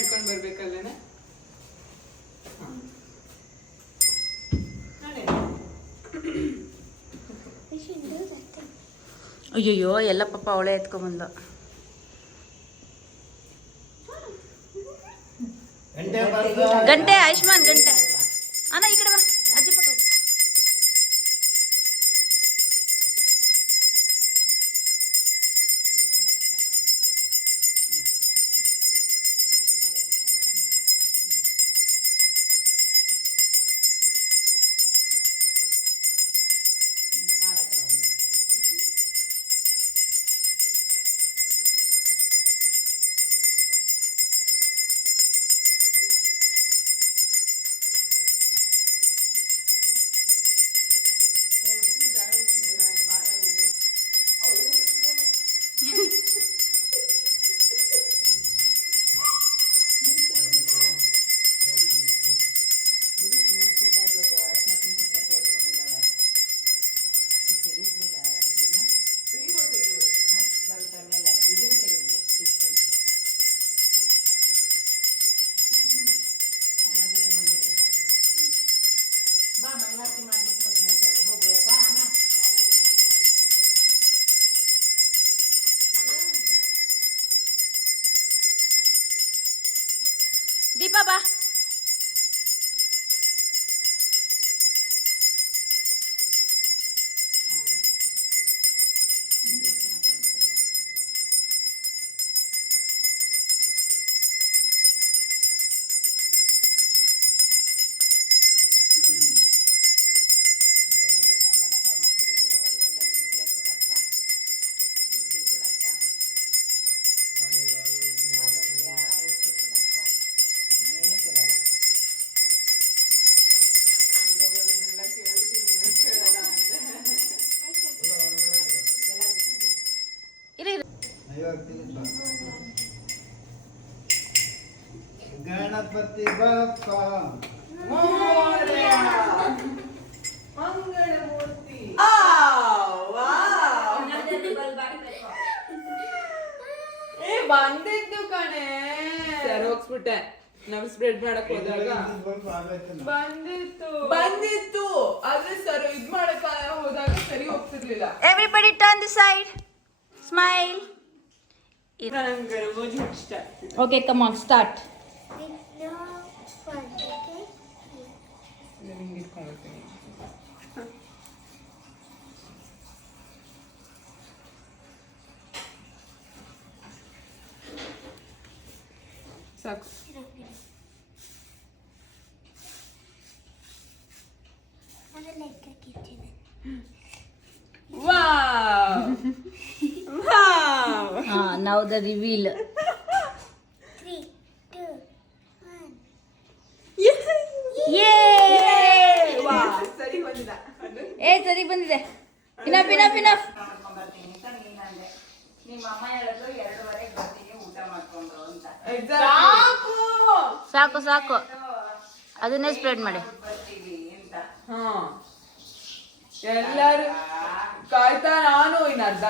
ಇಟ್ಕೊಂಡ್ ಬರ್ಬೇಕಲ್ಲೇನೆ. ಅಯ್ಯಯ್ಯೋ ಎಲ್ಲ ಪಾಪ ಅವಳೆ ಎತ್ಕೊಂಬಂದು. ಗಂಟೆ ಆಯುಷ್ಮಾನ್ ಗಂಟೆ ಅಣ್ಣ ಈ ಕಡೆ ಬಾ ಅಜ್ಜಿ ಪಕ್ಕ. ದೀಪಾ ಬಾ. ಗಣಪತಿ ಬಪ್ಪ ಮಂಗಳಮೂರ್ತಿ. ಬಂದಿದ್ದು ಕಣೆ. ಸರ್ ಹೋಗ್ಸ್ಬಿಟ್ಟೆ. ನಾವು ಸ್ಪ್ರೆಡ್ ಮಾಡಕ್ ಹೋದಾಗ ಬಂದಿತ್ತು ಆದ್ರೆ ಸರ್ ಇದ್ ಮಾಡಕ್ ಹೋದಾಗ ಸರಿ ಹೋಗ್ತಿರ್ಲಿಲ್ಲ. Everybody turn the side smile. Okay come on start. ಸಾಕು. Now the reveal. 3, 2, 1. Yay! ಸರಿ ಬಂದಿದ. ಸರಿ ಬಂದಿದೆ. Enough enough enough. ಸಾಕು ಸಾಕು ಅದನ್ನೇ ಸ್ಪ್ರೆಡ್ ಮಾಡಿ. ಎಲ್ಲಾರು ಕಾಯ್ತಾ ನಾನು ಇನ್ನು ಅರ್ಧ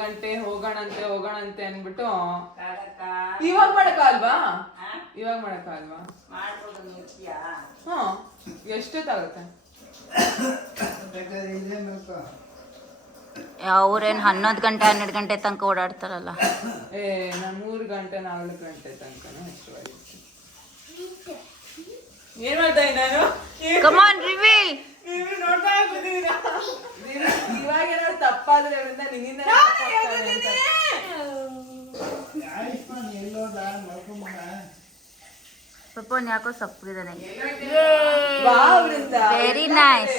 ಗಂಟೆ ಹೋಗೋಣಂತೆ ಅನ್ಬಿಟ್ಟು ಇವಾಗ ಮಾಡಕ್ಕಾಲ್ವಾ? ಎಷ್ಟೊತ್ತಾಗುತ್ತೆ? ಅವ್ರೇನು 11 ಗಂಟೆ 12 ಗಂಟೆ ತನಕ ಓಡಾಡ್ತಾರಲ್ಲ. ನಾನು 3 ಗಂಟೆ 4 ಗಂಟೆ ತನಕ ಏನ್ ಮಾಡ್ತಾ ನಾನು? Come on reveal. ನೀವು ನೋಡ್ತಾ ಕೂತಿದ್ದೀರಾ? ಇವಾಗ ಏನಾದ್ರು ತಪ್ಪಾದ್ರೆ ನಿನ್ನಿಂದ ಪಪ್ಪನ್ ಯಾಕೋ ಸಪ್ಪಗಿದ್ದಾನೆ. Very nice.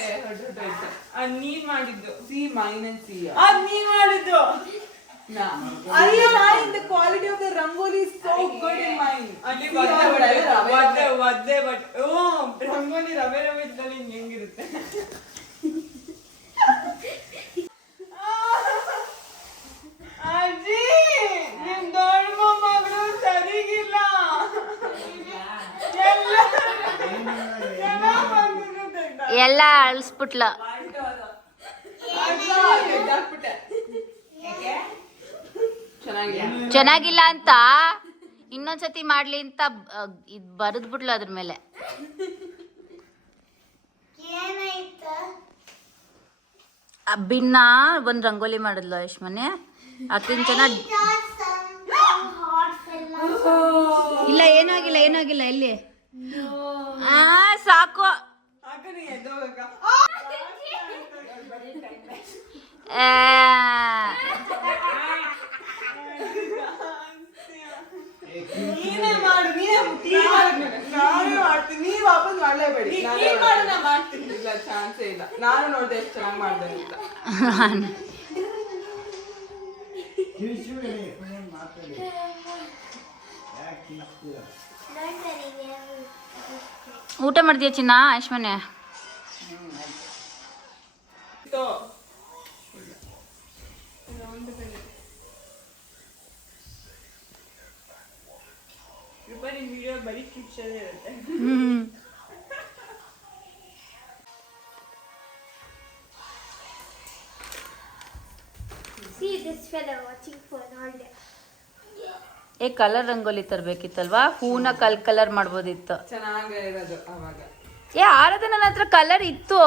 ನೀನ್ ಮಾಡಿದ್ದು ಸಿ ಮೈನಸ್ ಸಿ. ನೀನ್ ಮಾಡಿದ್ದು. ಅಯ್ಯೋ the quality of the rangoli is so good in mine. ಅಲ್ಲಿ ಒದ್ದೆ ಬಟ್ ರಂಗೋಲಿ ರವೆ ಇದ್ದಲ್ಲಿ ಹೆಂಗಿರುತ್ತೆ? ಅಜ್ಜಿ ನಿಮ್ ದೊಡ್ಡ ಮೊಮ್ಮಗಳು ಸರಿಗಿಲ್ಲ. ಎಲ್ಲ ಅಳಿಸ್ಬಿಟ್ಲ. ಚೆನ್ನಾಗಿಲ್ಲ ಅಂತ ಇನ್ನೊಂದ್ಸತಿ ಮಾಡ್ಲಿ ಅಂತ ಇದು ಬರೆದ್ಬಿಟ್ಲು ಅದ್ರ ಮೇಲೆ. ಏನಾಯ್ತು? ಭಿನ್ನ ಒಂದು ರಂಗೋಲಿ ಮಾಡಿದ್ಲು ಆಯುಷ್ಮನೆ. ಅಕ್ಕಿನ ಚೆನ್ನಾಗಿ ಇಲ್ಲ, ಏನಾಗಿಲ್ಲ ಏನಾಗಿಲ್ಲ. ಎಲ್ಲಿ ಸಾಕು. ನೀನೇ ಮಾಡು, ನಾನು ಮಾಡ್ತೀನಿ, ನೀವ್ ವಾಪಸ್ ಮಾಡ್ಲೇಬೇಡಿ. ಇಲ್ಲ, ಚಾನ್ಸೇ ಇಲ್ಲ. ನಾನು ನೋಡ್ದೆ ಎಷ್ಟು ಚೆನ್ನಾಗಿ ಮಾಡ್ದೆ ಅಂತ. ಊಟ ಮಾಡ್ತೀಯ ಚಿನ್ನ ಆಯುಷ್ಮನೆ? ಬರೀ ಕಿಚ್ಚದೇ ಇರುತ್ತೆ. See this fellow watching phone all day. Colour rangoli ತರ್ಬೇಕಿತ್ತಲ್ವಾ? ಹೂನ ಕಲರ್ ಮಾಡ್ಬೋದಿತ್ತು. ಚೆನ್ನಾಗೇ ಇರೋದು ಅವಾಗ. ಆರಾಧನ ನನ್ನ ಹತ್ರ ಕಲರ್ ಇತ್ತು.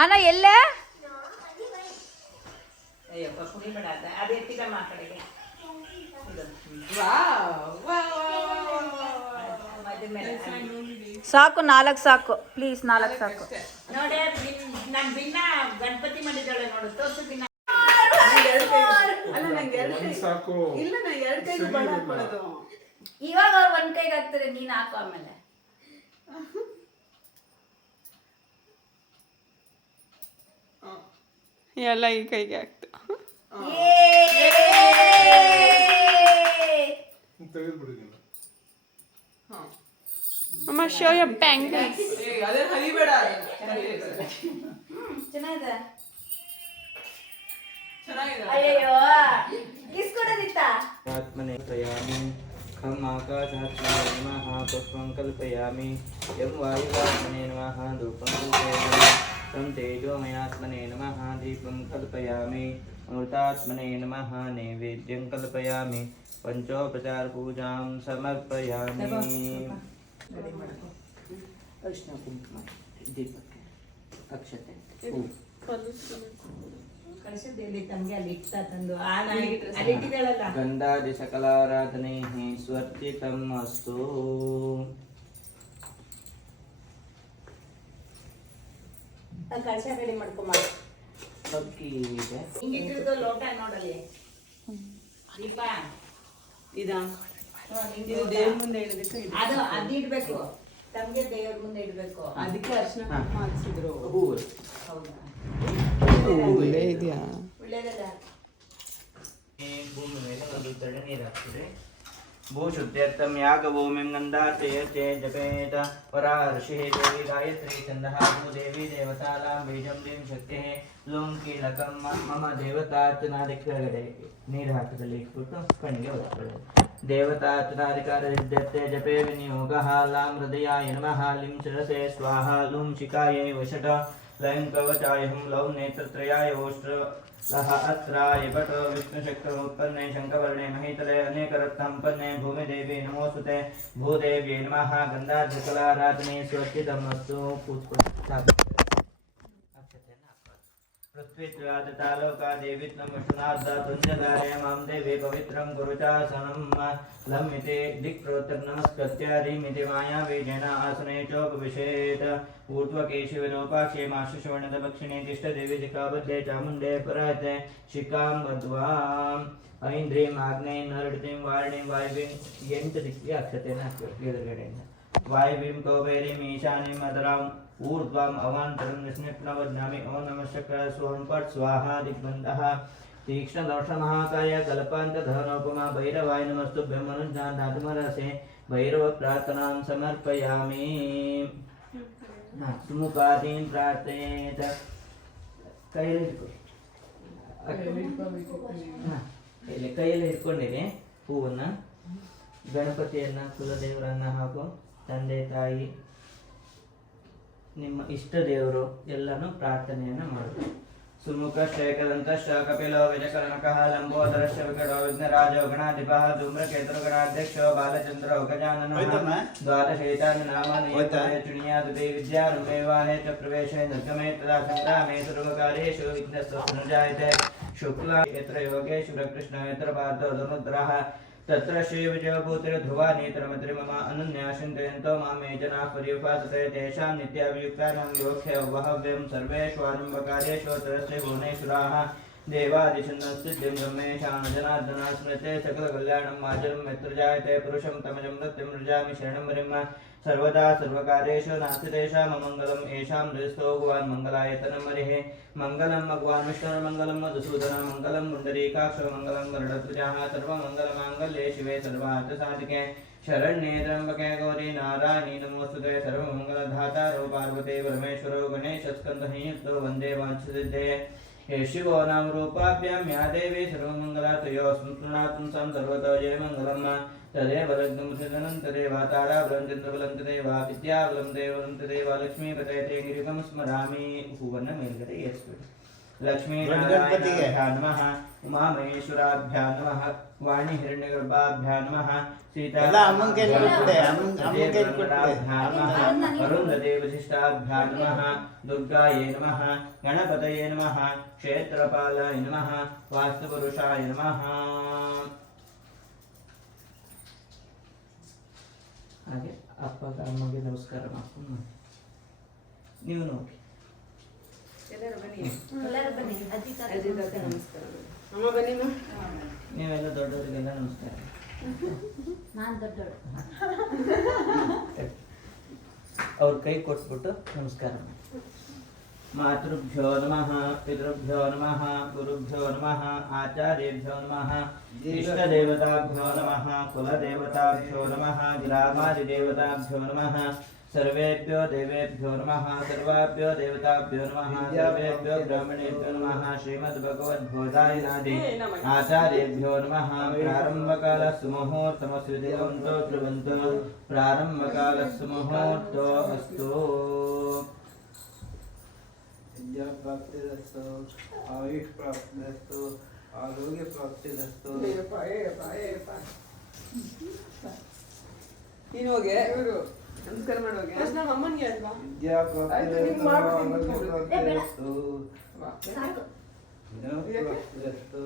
ಆನ ಎಲ್ಲೇ? ಸಾಕು, 4 ಸಾಕು ಪ್ಲೀಸ್, 4 ಸಾಕು. ಗಣಪತಿ ಮಾಡಿದ್ದಾಳೆ ನೋಡು, ತೋರ್ಸು ದಿನ. ಇಲ್ಲ, ನಾ 2 ಕೈಗೂ ಬಣ್ಣ ಹಾಕೊಳ್ಳೋದು. ಇವಾಗ ಅವ್ರು 1 ಕೈಗೆ ಹಾಕ್ತಾರೆ, ನೀನ್ ಹಾಕು ಆಮೇಲೆ. ಎಲ್ಲ ಈ ಕೈಗೆ ಹಾಕ್ತು. ಅಮ್ಮ ಶೋ ಯರ್ ಬ್ಯಾಂಗಲ್ಸ್. ಅದೇ ಹರಿಬೇಡ. ಚೆನ್ನಾಗಿದೆ. ಅಯ್ಯೋ ಕಿಸ್ ಕೊಡೋದಿತ್ತ? ಆತ್ಮನೆ ಪ್ರಯಾಮಿ ಖಂ ಆಕಾಶಾತ್ಮನೆ ನಮಃ ಪುಷ್ಪಂ ಕಲ್ಪಯಾಮಿ ಯಂ ವಾಯುವಾತ್ಮನೆ ನಮಃ ಧೂಪಂ ಕಲ್ಪಯಾಮಿ तं तेजोमयात्मने नमः दीपं कल्पयामि अमृतात्मने नमः नैवेद्यं कल्पयामि पंचोपचार पूजां समर्पयामि. ಅರಿಶಿನ ಕುಂಕುಮ ದೀಪಕ್ಕೆ ಅಕ್ಷತೆ ಕಳಿಸಿದ್ದೇಲಿ ತಮಗೆ ಅಲ್ಲಿ ಇಟ್ಟ ತಂದು ಅಲ್ಲಿಟ್ಟಿದ್ದಾಳಲ್ಲ. ಗಂಧಾದಿ ಸಕಲಾರಾಧನೈಃ ಸ್ವರ್ಚಿತಂ ಅಸ್ತು. ಕಳಶ ರೆಡಿ ಮಾಡ್ಕೊಂಬ. ಅಕ್ಕಿ ಇದೆ. ಹಿಂಗಿಟ್ಟಿದ್ದು ಲೋಟ ನೋಡಲಿ. ದೀಪ ಇದಾ? ಇದು ದೇವ್ರ ಮುಂದೆ ಇಡಬೇಕು. ಅದು ಇಡ್ಬೇಕು, ತಮಗೆ ದೇವ್ರ ಮುಂದೆ ಇಡ್ಬೇಕು. ಅದಕ್ಕೆ ಅರಿಶಿನ ಕುಂಕುಮ ಹಚ್ಚಿದ್ರು. ಹೂವು ಒಳ್ಳೆ ಇದೆಯಾ? ಒಳ್ಳೇದಲ್ಲ. ಭೂಮಿ ಮೇಲೆ ಒಂದು ತಡೆ ನೀರು ಹಾಕ್ತಿದೆ. भूशुद्ध्यर्थं यागभूमिं गन्धार्चयते जपेत परा ऋषिः देवी गायत्री छन्दः भूदेवी देवतानां बीजं दीं शक्तिः लूं कीलकं मम देवतार्चनादिकगಡೆ ನೀರು ಹಾಕಿದಲ್ಲಿ ಇಟ್ಬಿಟ್ಟು ಕಣ್ಣಿಗೆ ಒತ್ಕೊಳ್ಳಿ. देवतार्चनादिकारसिद्ध्यर्थे जपे विनियोगः लां हृदयाय नमः लिं शिरसे स्वाहा लूं शिखायै वषट लैं कवचाय हुं लौं नेत्रत्रयाय ओष्ट्र लह अत्राय भट विष्णुशक्र उत्पन्ने शंखवर्णे महीतले अनेकरत्नम्पन्ने भूमिदेवी नमोस्तुते भूदेव्यै नमः गन्धाधिकलाराधने स्वस्तितमस्तु. पृथ्वीत्वादितालोका देवीत्वमश्वनाद्धातुञ्जधारय मां देवी पवित्रं गुरुचासनं लम्मिते दिक्प्रोक्तं नमस्कृत्य ह्रीमिति मायावीजेन आसने चोपविशेत्. ऊर्ध्वकेशिविलोपाक्षे माशुश्रवणदक्षिणे तिष्ठदेवी शिखाबद्धे चामुण्डे पराते शिखां बद्ध्वाम् ऐन्द्रीं आग्नेयीं नरडितीं वारिणीं वायवीं ಎಂಟು ದಿಕ್ಕಿಗೆ ಅಕ್ಷತೆಯನ್ನು ಹಾಕಬೇಕು ಎದುರುಗಡೆಯಿಂದ. वायवीं कौबेरीं ईशानीं मदराम् ऊर्ध्वम् अवान्तरं निष्णिप्नं वदामि ओं नमः शक्राय स्वं पट् स्वाहा दिग्बन्धः तीक्ष्णदर्शमहाकाय कल्पान्तधनोपमा भैरवाय नमस्तुभ्यं मनुज्ञान धातुमरसे भैरव प्रार्थनां समर्पयामि. सुमुखादीन् प्रार्थयेत. ಕೈಯಲ್ಲಿ ಇಟ್ಕೊಂಡಿರಿ ಹೂವನ್ನು. ಗಣಪತಿಯನ್ನು ಕುಲದೇವರನ್ನು ಹಾಗೂ ತಂದೆ ತಾಯಿ ನಿಮ್ಮ ಇಷ್ಟ ದೇವರು ಎಲ್ಲನೂ ಪ್ರಾರ್ಥನೆಯನ್ನು ಮಾಡಬೇಕು. सुमुखश्चैकदन्तश्च कपिलो गजकर्णकः लम्बोदरश्च विकटो विघ्नराजो गणाधिपः धूम्रकेतुर्गणाध्यक्षो बालचन्द्रो गजाननः द्वादशैतान्यनामानि चुणीयादुते विद्यारम्भे वाहे च प्रवेशे निर्गमे तदा सङ्ग्रामे सर्वकार्येषु विघ्नस्तुर्जायते शुक्ला यत्र योगेषु कृष्ण यत्र पार्थो धनुद्रः तत्र श्रीविजयभूतिर ध्रुवा नेत्रमत्रि मम अनन्या चिन्तयन्तो मामे जनाः पर्युपासते तेषां नित्याभियुक्तानां योक्ष्य वहव्यं सर्वेषु आरम्भकार्येषु तरस्य भुवनेश्वराः देवादिशन्नस्सिद्धिं ब्रह्मेशां जनार्दना स्मृते सकलकल्याणं माजनं यत्र जायते पुरुषं तमजं मृत्युं मृजामि शरणं हरिं सर्वदा सर्वकार्येषु नास्ति तेषाम् अमङ्गलम् येषां हृदस्थो भगवान् मङ्गलायतनं हरिः मङ्गलं भगवान् विष्णुर्मङ्गलं मधुसूदनं मङ्गलं पुण्डरीकाक्षो मङ्गलं गरुडध्वजः सर्वमङ्गलमाङ्गल्ये शिवे सर्वार्थसाधिके शरण्ये त्र्यम्बके गौरी नारायणी नमोस्तुते सर्वमङ्गलधातारो पार्वती परमेश्वरो गणेशस्कन्दसंयुक्तो वन्दे वाञ्छसिद्धये हे शिवो नाम रूपाभ्यां या देवी सर्वमङ्गलातयोऽस्मिन् स्मृणातुं सं सर्वतो जयमङ्गलम् तदेव लग्नं सदनं तदेव ताराबलं चन्द्रबलं तदेव विद्याबलं देवलं तदेव लक्ष्मीपते ते गिरिकं स्मरामि भुवनमेल्गते यस्मिन् लक्ष्मीनारायणाभ्यां नमः उमामहेश्वराभ्यां नमः वाणीहिरण्यगर्भाभ्यां नमः अरुन्धते वसिष्ठाभ्यां नमः दुर्गायै नमः गणपतये नमः क्षेत्रपालाय नमः वास्तुपुरुषाय नमः ಹಾಗೆ ಅಪ್ಪ ಅಮ್ಮಗೆ ನಮಸ್ಕಾರ ಮಾಡ್ಕೊಂಡು ನೀವು ನೋಡಿ ಎಲ್ಲರೂ ಬನ್ನಿ ಎಲ್ಲರೂ ಬನ್ನಿ ಅಜ್ಜಿ ತಾತ ನಮಸ್ಕಾರ ಅಮ್ಮ ಬನ್ನಿ ನೀವೆಲ್ಲ ದೊಡ್ಡವರಿಗೆಲ್ಲ ನಮಸ್ಕಾರ ನಾನು ದೊಡ್ಡವಳು ಅವ್ರ ಕೈ ಕೊಟ್ಬಿಟ್ಟು ನಮಸ್ಕಾರ ಮಾಡಿ मातृभ्यो नमः पितृभ्यो नमः गुरुभ्यो नमः आचार्येभ्यो नमः इष्टदेवताभ्यो नमः कुलदेवताभ्यो नमः ग्रामादिदेवताभ्यो नमः सर्वेभ्यो देवेभ्यो नमः सर्वाभ्यो देवताभ्यो नमः सर्वेभ्यो ब्राह्मणेभ्यो नमः श्रीमद्भगवद्भोधायनादि आचार्येभ्यो नमः प्रारम्भकालस्य मुहूर्तमस्तु देवन्तो ब्रुवन्तो प्रारम्भकालस्य मुहूर्तो अस्तु विद्या प्राप्तिरस्तु आयुष प्राप्तिरस्तु आरोग्य प्राप्तिरस्तु ನೀನು ಹೋಗಿ ಇವರು ನಮಸ್ಕಾರ ಮಾಡೋಗೆ ನಮ್ಮ ಅಮ್ಮನಿಗೆ ಅಲ್ವಾ विद्या प्राप्तिरस्तु आरोग्य प्राप्तिरस्तु ज्ञान प्राप्तिरस्तु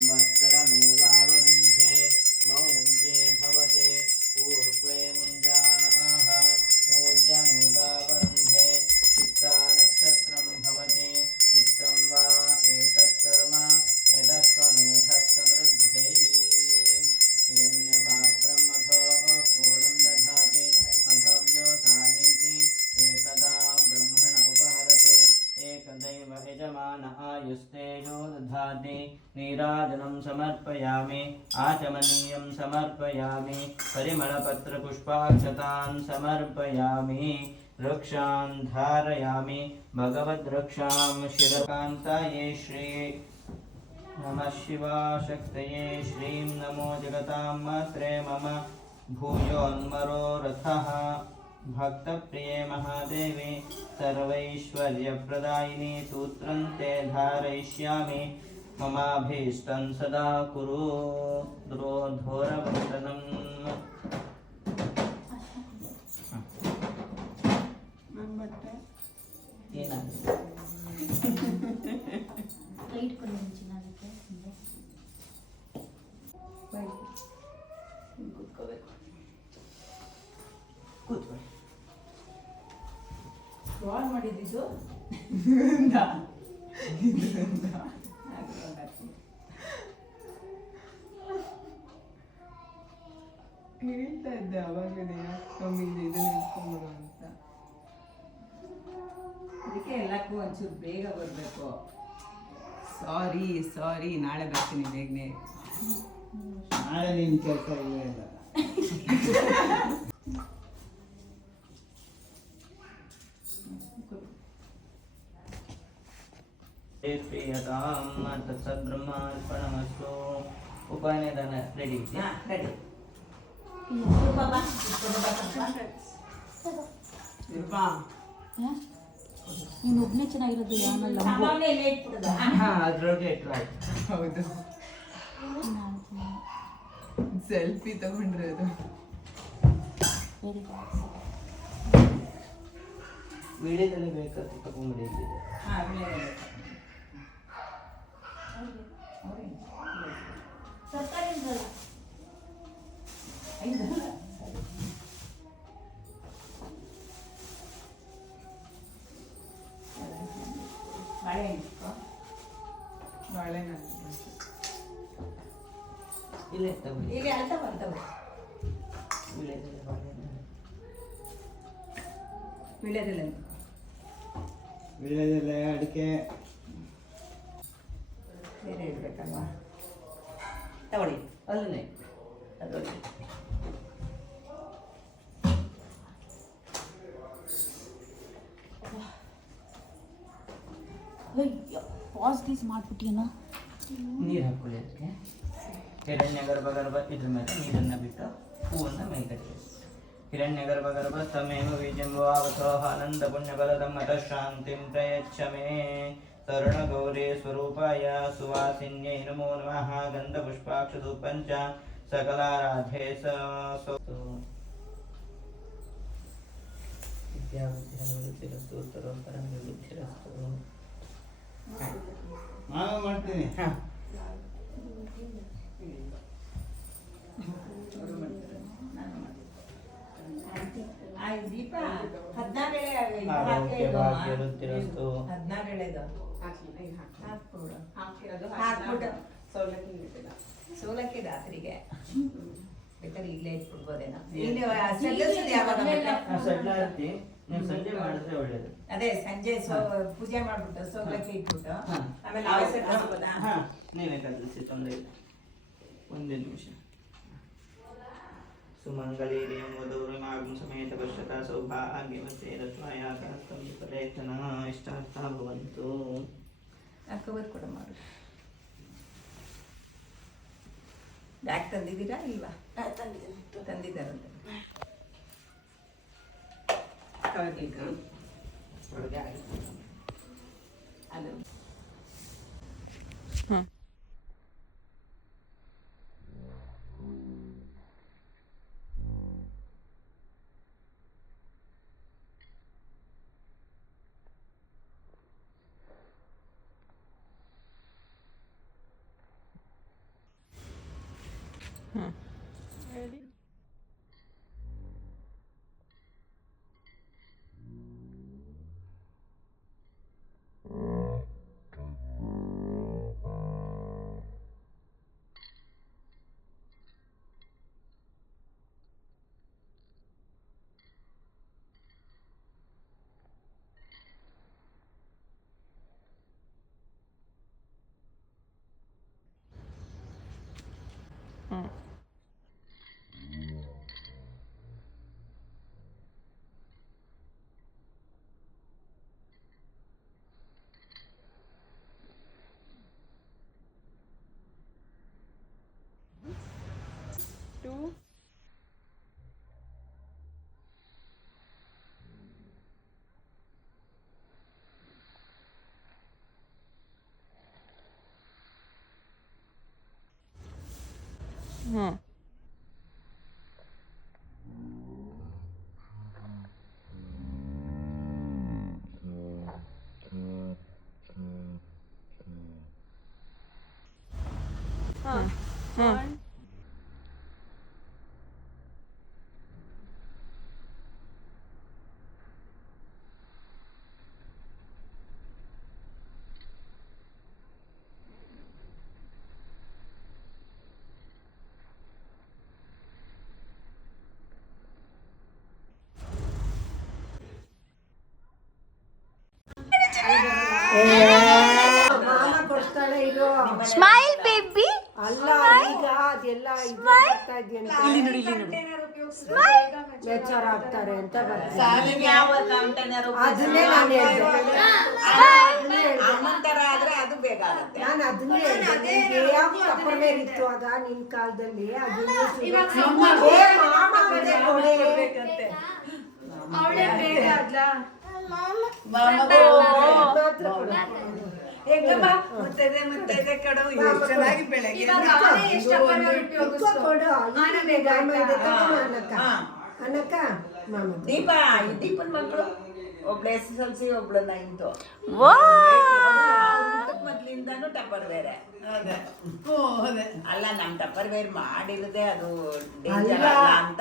वस्त्रमेवावरुन्धे मौञ्जे भवते पूर्वे मुञ्जाः ऊर्जमेवावरुन्धे चित्रा नक्षत्रं भवति चित्तं वा एतत्कर्म यदश्वमेधस्तमृद्ध्यै हिरण्यपात्रं मधो पूर्णं दधाति मधव्यो सानीति एकदा ब्रह्मण उपहरते एकदैव यजमान आयुस्तेजो दधाति नीराजनं समर्पयामि आचमनीयं समर्पयामि परिमलपत्रपुष्पाक्षतान् समर्पयामि रक्षां धारयामि भगवद्रक्षां शिरकान्तायै श्री नमः शिवाशक्तये श्रीं नमो जगतां मात्रे मम भूयोन्मरो रथः भक्तप्रिये महादेवी सर्वैश्वर्यप्रदायिनी सूत्रं ते धारयिष्यामि ममाभीष्टं सदा कुरु द्रोधोरवन्दनम् ಏನಾಗುತ್ತೆ ಕೂತ್ಕೊಳ್ಳಿ. ಯಾರು ಮಾಡಿದ್ದು ಹೇಳ್ತಾ ಇದ್ದೆ ಅವಾಗಲೇ ಮಮ್ಮಿ ಇದನ್ನ ಇಟ್ಕೊಂಡ್ಬರು ಅಂತ. ಅದಕ್ಕೆ ಎಲ್ಲಕ್ಕೂ ಒಂಚೂರು ಬೇಗ ಬರಬೇಕು. ಸಾರಿ ನಾಳೆ ಬರ್ತೀನಿ ಬೇಗನೆ. ನಾಳೆ ನಿನ್ನ ಕೆಲಸ ಇಲ್ಲೇ ಇಲ್ಲ. ಪ್ರಿಯತಾಂ ತತ್ಸದ್ಬ್ರಹ್ಮಾರ್ಪಣಮಸ್ತು. ಉಪನಯನ ರೆಡಿ ಇದೆಯಾ? ರೆಡಿ. ನೀನು ಒಬ್ಬನೇ ಚೆನ್ನಾಗಿರೋದು ಯಾವನಲ್ಲ ಅದ್ರೊಳಗೆ ಇಟ್ಟರು ಆಯ್ತು. ಹೌದು, ಸೆಲ್ಫಿ ತಗೊಂಡ್ರೆ ಅದು ವಿಡಿಯೋದಲ್ಲಿ ಬೇಕಾದ್ರೆ ತಗೊಂಡ್ಬಿಡಿ. ಇಲ್ಲಿದೆ ಬಾಳೆಹಣ್ಣು ಇಲ್ಲೇ ತಗೊಳ್ಳಿ. ಈಗ ಅಂತ ಬರ್ತವೆ ವಿಡಿಯೋದಲ್ಲಿ ಬಾಳೆಹಣ್ಣು. ವಿಳ್ಯದೆಲೆ ವೀಳ್ಯದೆಲೆ, ಅಡಿಕೆ, ಬೇರೆ ಇಡಬೇಕಲ್ವಾ? ತಗೊಳ್ಳಿ. ಅಲ್ಲೇ ಅದರಲ್ಲಿ ಪಾಸ್ ಗೀಸ್ ಮಾಡ್ಬಿಟ್ಟಿಯೇನೋ. ನೀರು ಹಾಕೊಳ್ಳಿ. ಅದಕ್ಕೆ ಹಿರಣ್ಯ ಗರ್ಭ ಇದ್ರ ಮೇಲೆ ನೀರನ್ನು ಬಿಟ್ಟು ಹೂವನ್ನು ಮೇಲ್ಗಡೆ. ಹಿರಣ್ಯ ಗರ್ಭ ತಮೇವ ಬೀಜಂಬಾವತೋಹ ಆನಂದ ಪುಣ್ಯಫಲದಂ ಅತಃ ಶಾಂತಿಂ ಪ್ರಯಚ್ಛ ಮೇ ತರುಣ ಗೌರಿ ಸ್ವರೂಪಾಯ ಸುವಾಸಿನ್ಯೈ ನಮೋ ನಮಃ ಗಂಧ ಪುಷ್ಪಾಕ್ಷಧೂಪಂಚ ಸಕಲಾರಾಧೇ ವಿದ್ಯಾಬುದ್ಧಿರಸ್ತು ಉತ್ತರೋತ್ತರಂ ಬುದ್ಧಿರಸ್ತು. ನಾನು ಮಾಡ್ತೀನಿ. ದೀಪ 16 ಎಳೆ ಆರೋಗ್ಯ ಭಾಗ್ಯ ವೃದ್ಧಿರಸ್ತು. 16 ಎಳೆದು ಹಾಕ್ಬಿಡು. ಸೋಲಕ್ಕಿ ರಾತ್ರಿಗೆ ಬೇಕಾದ್ರೆ ಇಲ್ಲೇ ಇಟ್ಬಿಡ್ಬೋದೇನೋ. ಇಲ್ಲಿ ಸೆಲ್ಲರ್ಸೋದು ಯಾವಾಗ ಬೇಕು? ಸಡ್ಲಾರತಿ ನೀವು ಸಂಜೆ ಮಾಡಿದ್ರೆ ಒಳ್ಳೇದು. ಅದೇ ಸಂಜೆ ಪೂಜೆ ಮಾಡ್ಬಿಟ್ಟು ಸೋಲಕ್ಕಿ ಇಟ್ಬಿಟ್ಟು ಆಮೇಲೆ ಸೆಲ್ಲರ್ಸ್ಬೋದಾ? ನೀವೇ ಕದಲಿಸಿ, ತೊಂದರೆ ಇಲ್ಲ. ಒಂದೇ ನಿಮಿಷ. ಸುಮಂಗಲೀರ್ಯಂ ವಧೂರಿಮಾಗಂ ಸಮೇತ ಪಶ್ಯತ ಸೌಭಾಗ್ಯವತೆ ರತ್ವಾಯಾಕಾಸ್ತಂ ವಿಪರೇತನ ಇಷ್ಟಾರ್ಥ ಭವಂತು. ಕವರ್ ಕೂಡ ಮಾಡು. ಬ್ಯಾಗ್ ತಂದಿದ್ದೀರಾ ಇಲ್ವಾ? ತಂದಿದ್ದಾರಂತೆ. ಒಳಗೆ ಆಗಿದೆ. ಅದು ಹ್ಮ್ ಮಾಮ ಕೊಡ್ತಾಳೆ ಇರೋ. Smile baby. ಅಲ್ಲ ಈಗ ಅದೆಲ್ಲ ಇದು ಬರ್ತಾ ಇದೆಯಂತೆ. ಲೆಕ್ಚರ್ ಆಗ್ತಾರೆ ಅಂತ ಬರ್ತಾರೆ. ಅದನ್ನೇ ನಾನು ಹೇಳಿದೆ. ಆದ್ರೆ ಅದು ಬೇಗ ಆಗುತ್ತೆ. ನಾನು ಅದನ್ನೇ ಹೇಳಿದೆ. ಯಾವ ಟಪ್ಪರ್ವೇರ್ ಇತ್ತು ಆಗ ನಿನ್ ಕಾಲದಲ್ಲಿ ಅದನ್ನೇ ಮಾಮ ಅಂತೆ ಕೊಡೆ. ಅವಳೇ ಬೇಗ ಅಲ್ಲ ಮುತ್ತೈದೆ ಕಡು ಚೆನ್ನಾಗಿ ಬೆಳಗ್ಗೆ ಅನ್ನಕ್ಕ ಮಾಮ ದೀಪನ್ ಮಕ್ಕಳು ಒಬ್ಳು SSLC ಒಬ್ಳು 9th. ವಾ ಮೊದ್ಲಿಂದಾನು ಟಪ್ಪರ್ ಬೇರೆ ಅಲ್ಲ, ನಮ್ ಟಪ್ಪರ್ ಬೇರೆ ಮಾಡಿರೋದೇ ಅದು ಡೇಂಜರ್ ಅಲ್ಲ ಅಂತ.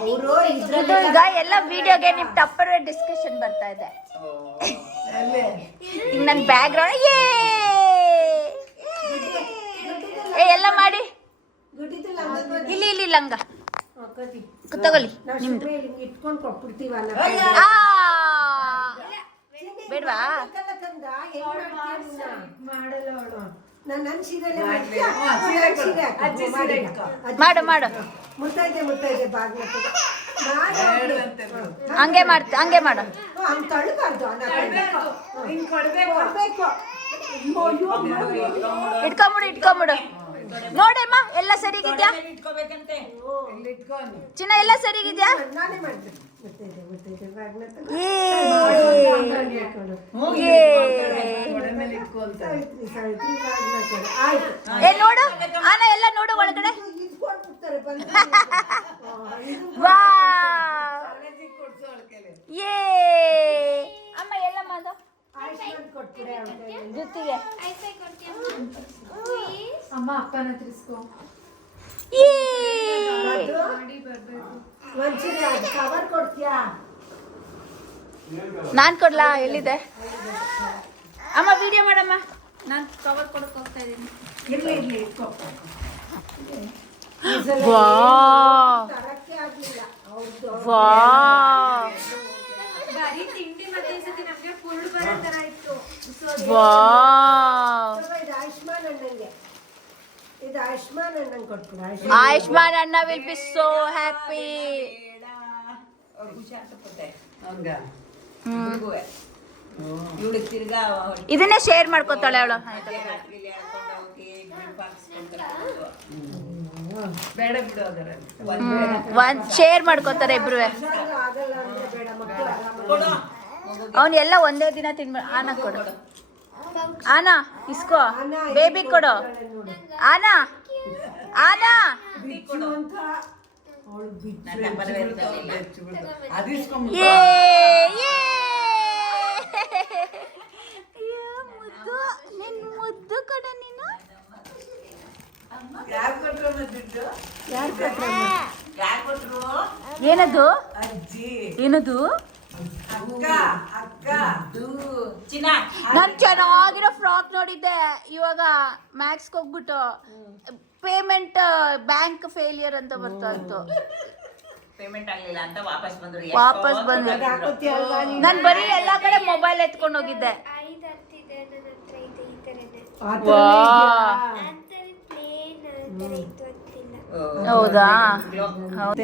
ಅವರು ಇದು ಈಗ ಎಲ್ಲ ವಿಡಿಯೋಗೆ ನಿಮ್ ಟಪ್ಪರ್ ಡಿಸ್ಕಷನ್ ಬರ್ತಾ ಇದೆ. ಈಗ ನನ್ ಬ್ಯಾಕ್ ಗ್ರೌಂಡ್ ಏ ಎಲ್ಲ ಮಾಡಿ ಇಲ್ಲಿ ಇಲ್ಲಿ ಲಂಗ ತಗೊಳ್ಳಿ ನಿಮ್ದು. ಇಟ್ಕೊಂಡು ಕೊಟ್ಬಿಡ್ತೀವಲ್ಲ ಆ ಬೇಡ್ವಾ? ಮಾಡಲ್ಲ ಅವಳು. ನನ್ನ ಸೀರೆ ಮಾಡು ಮಾಡು. ಮುತ್ತೈದೆ ಬಾಗ್ಲ ಹಂಗೆ ಹಂಗೆ ಮಾಡು. ಹಂಗೆ ತಳ್ಳಬಾರ್ದು. ಇಟ್ಕೊಂಬಿಡು. ನೋಡಮ್ಮ ಎಲ್ಲ ಸರಿಗಿದ್ಯಾ ಚಿನ್ನ? ಎಲ್ಲ ಸರಿಗಿದ್ಯಾ? ನಾನೇ ಮಾಡ್ತೀನಿ. ಮುತ್ತೈದೆ ಬಾಗ್ಲ ಸಾವಿತ್ರಿ ಬಾಗ್ಲ ಕೊಡು. ಆಯ್ತು. ಏ ನೋಡು ಆನ ಎಲ್ಲ ನೋಡು ಒಳಗಡೆ. ಇದ್ಕೊಂಡ್ಬಿಡ್ತಾರೆ ಬಂದು. ವಾ ಏ ಅಮ್ಮ ಎಲ್ಲ ಮಾಡು ಆಯುಷ್ಮಾನ್ ಕೊಟ್ಬಿಡೆ ಅವ್ರಿಗೆ. ಜೊತೆಗೆ ಅಮ್ಮ ಅಪ್ಪನ ತಿರ್ಸ್ಕೊ ಏ ಒಂದ್ಸರಿ ಅದು ಕವರ್ ಕೊಡ್ತೀಯಾ? ನಾನ್ ಕೊಡ್ಲಾ? ಎಲ್ಲಿದೆ ಅಮ್ಮ? ವಿಡಿಯೋ ಮಾಡಮ್ಮ. ನಾನ್ ಕವರ್ ಕೊಡಕ್ ಹೋಗ್ತಾ ಇದ್ದೀನಿ. ಇರ್ಲಿ ಇಟ್ಕೊ. ವಾ ತರಕ್ಕೆ ಆಗ್ಲಿಲ್ಲ ಅವ್ರದ್ದು. ವಾ ಬರೀ ತಿಂಡಿ ಮತ್ತೆ ಈ ಸತಿ ನಮ್ಗೆ ಫುಲ್ ಬರೋ ತರ ಇತ್ತು. ವಾ ಇದು ಆಯುಷ್ಮಾನ್ ಅಣ್ಣಂಗೆ. ಇದು ಆಯುಷ್ಮಾನ್ ಅಣ್ಣಂಗೆ ಕೊಟ್ಬಿಡು. ಆಯುಷ್ಮಾನ್ ಅಣ್ಣ ವಿಲ್ ಬಿ ಸೋ ಹ್ಯಾಪಿ. ಇವಳು ತಿರ್ಗಾ ಇದನ್ನೇ ಶೇರ್ ಮಾಡ್ಕೊತಾಳೆ ಅವಳು. ಬೇಡ ಬಿಡು ಅದರ ಒಂದ್ ಶೇರ್ ಮಾಡ್ಕೊತಾರೆ ಇಬ್ರು. ಆಗಲ್ಲ ಅಂದ್ರೆ ಬೇಡ, ಮಕ್ಕಳು ಆರಾಮಾಗಿ. ಅವನ್ ಎಲ್ಲ ಒಂದೇ ದಿನ ಆನ ಕೊಡು. ಆನಾ ಇಸ್ಕೋ. ಬೇಬಿ ಕೊಡು. ಆನಾ ಬಿಚ್ಚು ಅಂತ ಅವಳು ಏ ಮುದ್ದು. ನಿನ್ ಮುದ್ದು ಕಡ ನೀನು. ಯಾರು ಕೊಟ್ರು ದುಡ್ಡು? ಯಾರು ಕೊಟ್ರು? ಯಾರು ಕೊಟ್ರು? ಏನದು? ಅಜ್ಜಿ. ಏನದು? ಅಕ್ಕ ಚಿನ್ನ. ನಾನ್ ಚೆನ್ನಾಗಿರೋ ಫ್ರಾಕ್ ನೋಡಿದ್ದೆ ಇವಾಗ ಮ್ಯಾಕ್ಸ್ಗೆ ಹೋಗ್ಬಿಟ್ಟು ಪೇಮೆಂಟ್ ಬ್ಯಾಂಕ್ ಫೇಲಿಯರ್ ಅಂತ ಬರ್ತಾ ಇತ್ತು. ಪೇಮೆಂಟ್ ಆಗ್ಲಿಲ್ಲ ಅಂತ ವಾಪಸ್ ಬಂದ್ರು. ನಾನ್ ಬರೀ ಎಲ್ಲಾ ಕಡೆ ಮೊಬೈಲ್ ಎತ್ಕೊಂಡು ಹೋಗಿದ್ದೆ. 5 ಆಗ್ತಿದೆ ನನ್ನ ಹತ್ರ ಇದೆ ಈ ತರನೇ. ಆ ಥರ ವಾ ಆ ಥರ ಪ್ಲೇನ್ ಆ ಥರ ಇತ್ತು ಅಂತಿಲ್ಲ. ಹೌದಾ? ಹೌದು.